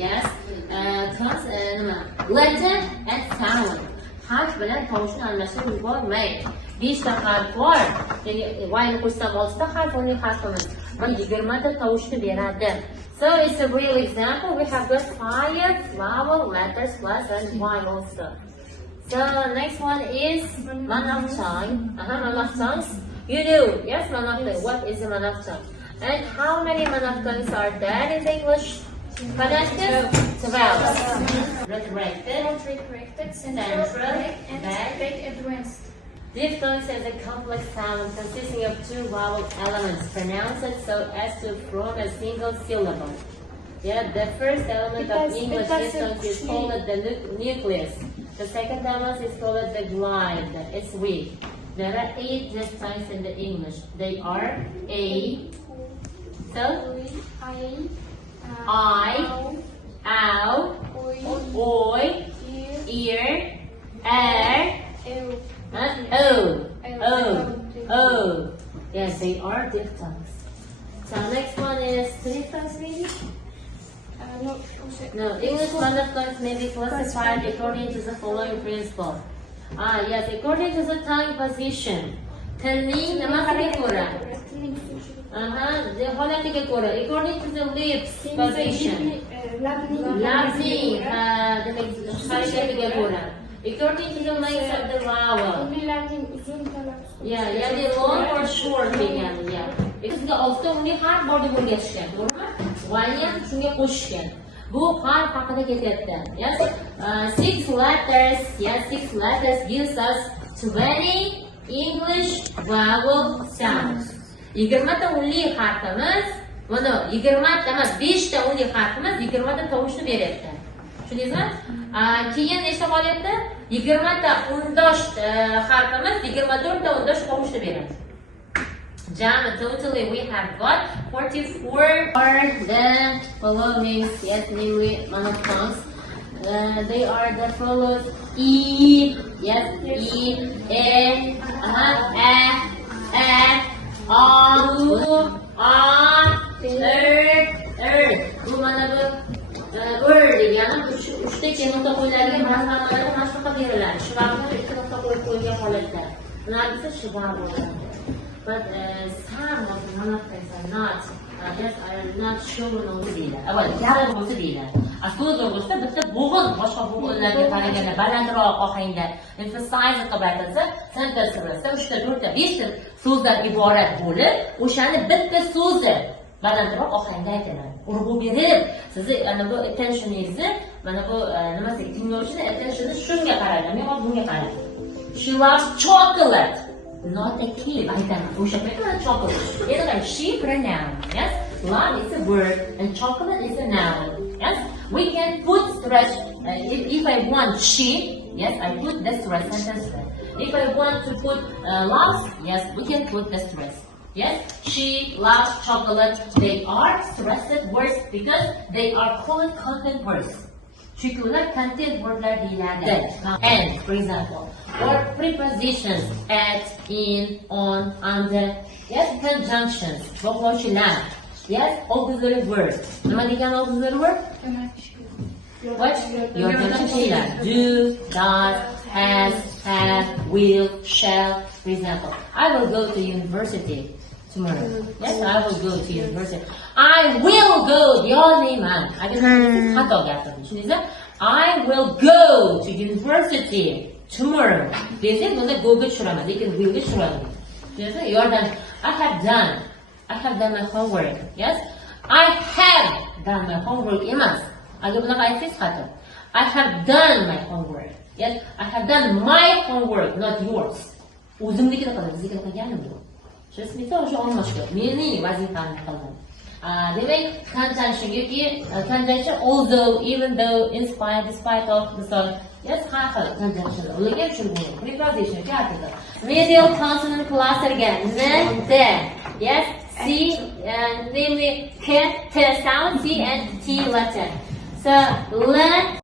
Yes. Letter and sound. Harf bilan tovushni almashtirib yubormaydi. 5 ta harf bor. Ya'ni voyni qo'shsam 6 ta harf, uning harfimiz. Mana 20 ta tovushni beradi. So it's a real example. We have got 5 vowel letters plus and vowels. So next one is monotone. Monotones. You do. Yes, monotone. What is a monotone? And how many monotones are there in English? Phonetic, 12. Retracted, central, and back, advanced. Diphthongs is a complex sound consisting of 2 vowel elements pronounced so as to form a single syllable. Yeah, the first element of English diphthongs is called the nucleus. The second element is called the glide. It's weak. There are 8 diphthongs in the English. They are a, so, I, ow, oi, ear, and o. Yes, they are diphthongs. So next one is diphthongs maybe? No, English monotones may be classified according to the following principle. Yes, according to the tongue position. Tilning nimasiga ko'ra? Holatiga ko'ra. According to the lips position. Labning, demak, harakatiga ko'ra. According to the length of the vowel. Yeah, ya'ni long or short degani, yeah. Bizga oltita uning harf bor deb o'rgatishgan, to'g'rimi? Voyni ham shunga qo'shishgan. Bu harf haqida ketyapti. Yes, 6 letters. Yes, 6 letters gives us 20 English vowel sounds. 20 ta unli harfimiz, mana 20 ta emas, 5 ta unli harfimiz 20 ta tovushni beryapti. Tushundingizmi? Keyin nechta qolyapti? 20 ta undosh harfimiz 24 ta undosh tovushni beradi. Jami, totally we have got 44 are the following, yes, namely monotones. They are the follows: E, yes, E, E, Bu mana bu degani uchta nuqta qo'yiladigan masalalarga mana shunaqa beriladi. Shu vaqtda 2 nuqta qo'yib qo'ygan holatda. Bularga shibah bo'ladi. But some of the monotones are not. Yes, are not shown on the data. Avval gapir bo'lsa deyiladi. So'z o'rtasida bitta bo'g'in boshqa bo'g'inlarga qaraganda balandroq ohangda emphasize qilib aytilsa, sentence sirasida 3 ta, 4 ta, 5 ta so'zdan iborat bo'lib, o'shani bitta so'zi balandroq ohangda aytiladi. Urg'u berib, sizni ana bu attentioningizni, mana bu nimasiga tinglovchini attentionni shunga qaradi, men hozir bunga qaradi. She loves chocolate. Not a kid. Chocolate. It's like she pronoun. Yes, love is a word and chocolate is a noun. Yes, we can put stress. If I want she, yes, I put the stress sentence. If I want to put loves, yes, we can put the stress. Yes, she loves chocolate. They are stressed words because they are called content words. Particular content wordlar deyiladi. And, for example, or prepositions at, in, on, under. Yes, conjunctions. Bog'lovchilar. Yes, auxiliary word. Nima degan auxiliary word? What? Yordamchilar. Do, does, has, have, will, shall. For example, I will go to university tomorrow. Yes, I will go to university. I will go. Yozmayman. Xato gapirdim. I will go to university tomorrow. Desak, bunda go-ga tushiraman, lekin will-ga tushiraman. Tushundingizmi? Yordam. I have done my homework. Yes? I have done my homework emas. Agar bunaqa aytsangiz xato. I have done my homework. Yes? I have done my homework, not yours. O'zimnikini qildim, biznikini qilganim yo'q. Tushundingizmi? O'sha almashdi. Mening vazifamni qildim. Demak, conjunction, although, even though, in spite, despite of, so, yes, har xil conjunction. Ularga tushunmaydi. Preposition article. Medial consonant clusterga n, t, yes, c, namely k, t sound, c and t letter. So, l,